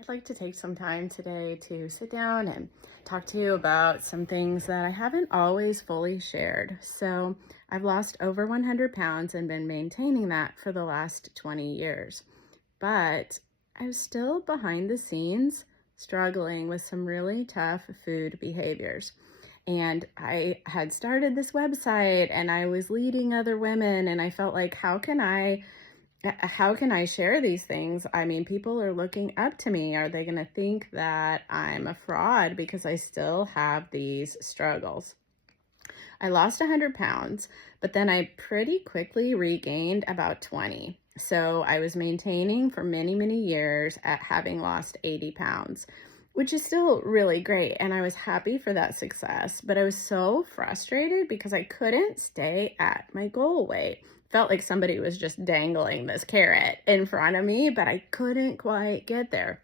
I'd like to take some time today to sit down and talk to you about some things that I haven't always fully shared. So, I've lost over 100 pounds and been maintaining that for the last 20 years. But I was still behind the scenes struggling with some really tough food behaviors. And I had started this website and I was leading other women, and I felt like, how can I share these things? I mean, people are looking up to me. Are they going to think that I'm a fraud because I still have these struggles? I lost 100 pounds, but then I pretty quickly regained about 20. So I was maintaining for many, many years at having lost 80 pounds, which is still really great. And I was happy for that success, but I was so frustrated because I couldn't stay at my goal weight. Felt like somebody was just dangling this carrot in front of me, but I couldn't quite get there.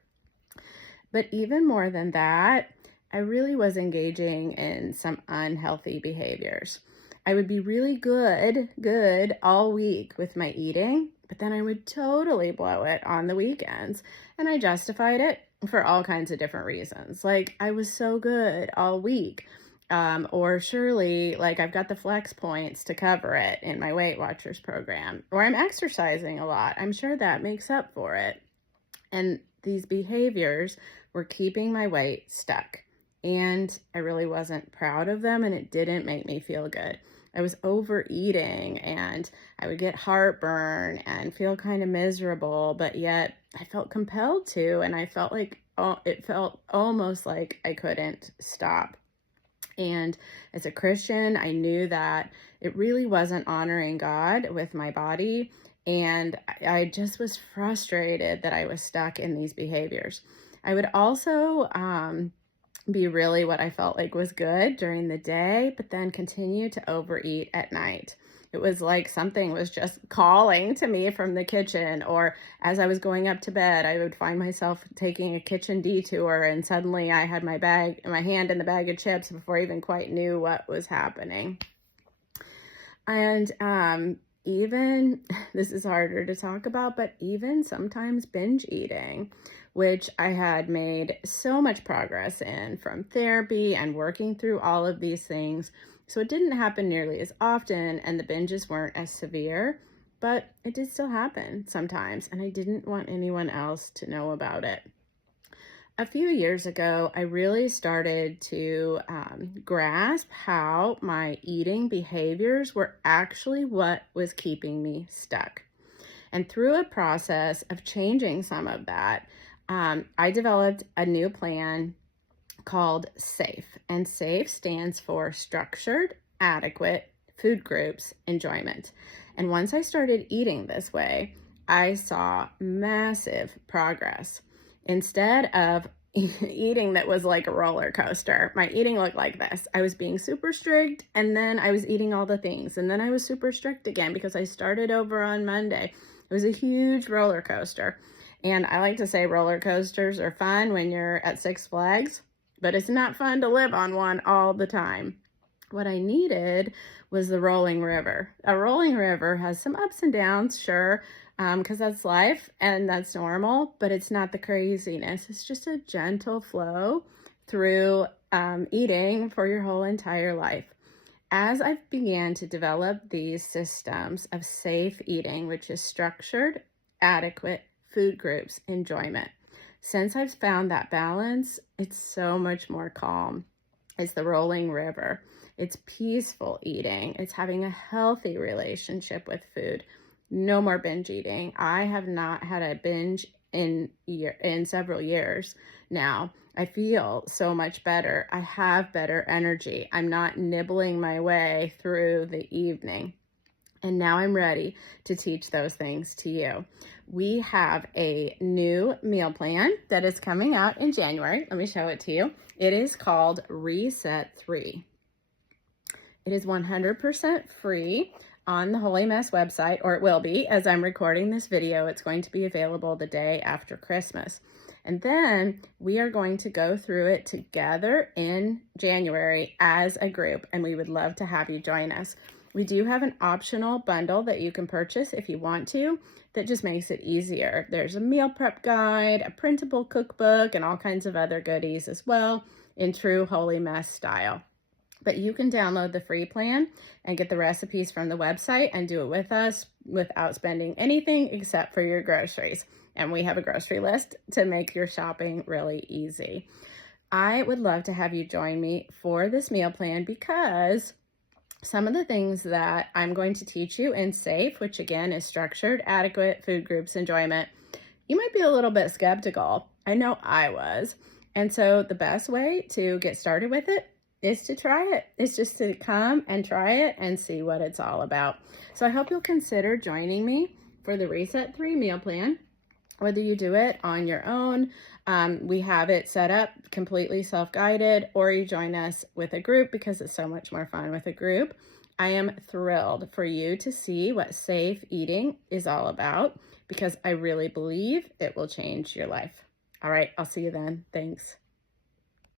But even more than that, I really was engaging in some unhealthy behaviors. I would be really good all week with my eating, but then I would totally blow it on the weekends. And I justified it for all kinds of different reasons. Like, I was so good all week. Or surely, like, I've got the flex points to cover it in my Weight Watchers program. Or I'm exercising a lot. I'm sure that makes up for it. And these behaviors were keeping my weight stuck. And I really wasn't proud of them, and it didn't make me feel good. I was overeating, and I would get heartburn and feel kind of miserable, but yet I felt compelled to, and I felt like, it felt almost like I couldn't stop. And as a Christian, I knew that it really wasn't honoring God with my body. And I just was frustrated that I was stuck in these behaviors. I would also be really what I felt like was good during the day, but then continue to overeat at night. It was like something was just calling to me from the kitchen, or as I was going up to bed, I would find myself taking a kitchen detour, and suddenly I had my hand in the bag of chips before I even quite knew what was happening. And even, this is harder to talk about, but even sometimes binge eating, which I had made so much progress in from therapy and working through all of these things. So it didn't happen nearly as often, and the binges weren't as severe, but it did still happen sometimes, and I didn't want anyone else to know about it. A few years ago, I really started to grasp how my eating behaviors were actually what was keeping me stuck. And through a process of changing some of that, I developed a new plan called SAFE. And SAFE stands for Structured, Adequate Food Groups Enjoyment. And once I started eating this way, I saw massive progress. Instead of eating that was like a roller coaster, my eating looked like this. I was being super strict, and then I was eating all the things, and then I was super strict again because I started over on Monday. It was a huge roller coaster. And I like to say roller coasters are fun when you're at Six Flags, but it's not fun to live on one all the time. What I needed was the rolling river. A rolling river has some ups and downs, sure, because that's life and that's normal, but it's not the craziness. It's just a gentle flow through eating for your whole entire life. As I began to develop these systems of safe eating, which is structured, adequate food groups enjoyment, since I've found that balance, it's so much more calm. It's the rolling river. It's peaceful eating. It's having a healthy relationship with food. No more binge eating. I have not had a binge in several years now. I feel so much better. I have better energy. I'm not nibbling my way through the evening. And now I'm ready to teach those things to you. We have a new meal plan that is coming out in January. Let me show it to you. It is called Reset 3. It is 100% free on the Holy Mess website, or it will be as I'm recording this video. It's going to be available the day after Christmas. And then we are going to go through it together in January as a group, and we would love to have you join us. We do have an optional bundle that you can purchase if you want to, that just makes it easier. There's a meal prep guide, a printable cookbook, and all kinds of other goodies as well in true holy mess style. But you can download the free plan and get the recipes from the website and do it with us without spending anything except for your groceries. And we have a grocery list to make your shopping really easy. I would love to have you join me for this meal plan because some of the things that I'm going to teach you in SAFE, which again is structured, adequate food groups enjoyment, you might be a little bit skeptical. I know I was. And so the best way to get started with it is to try it. It's just to come and try it and see what it's all about. So I hope you'll consider joining me for the Reset 3 meal plan, whether you do it on your own. We have it set up completely self-guided, or you join us with a group because it's so much more fun with a group. I am thrilled for you to see what safe eating is all about because I really believe it will change your life. All right, I'll see you then. Thanks.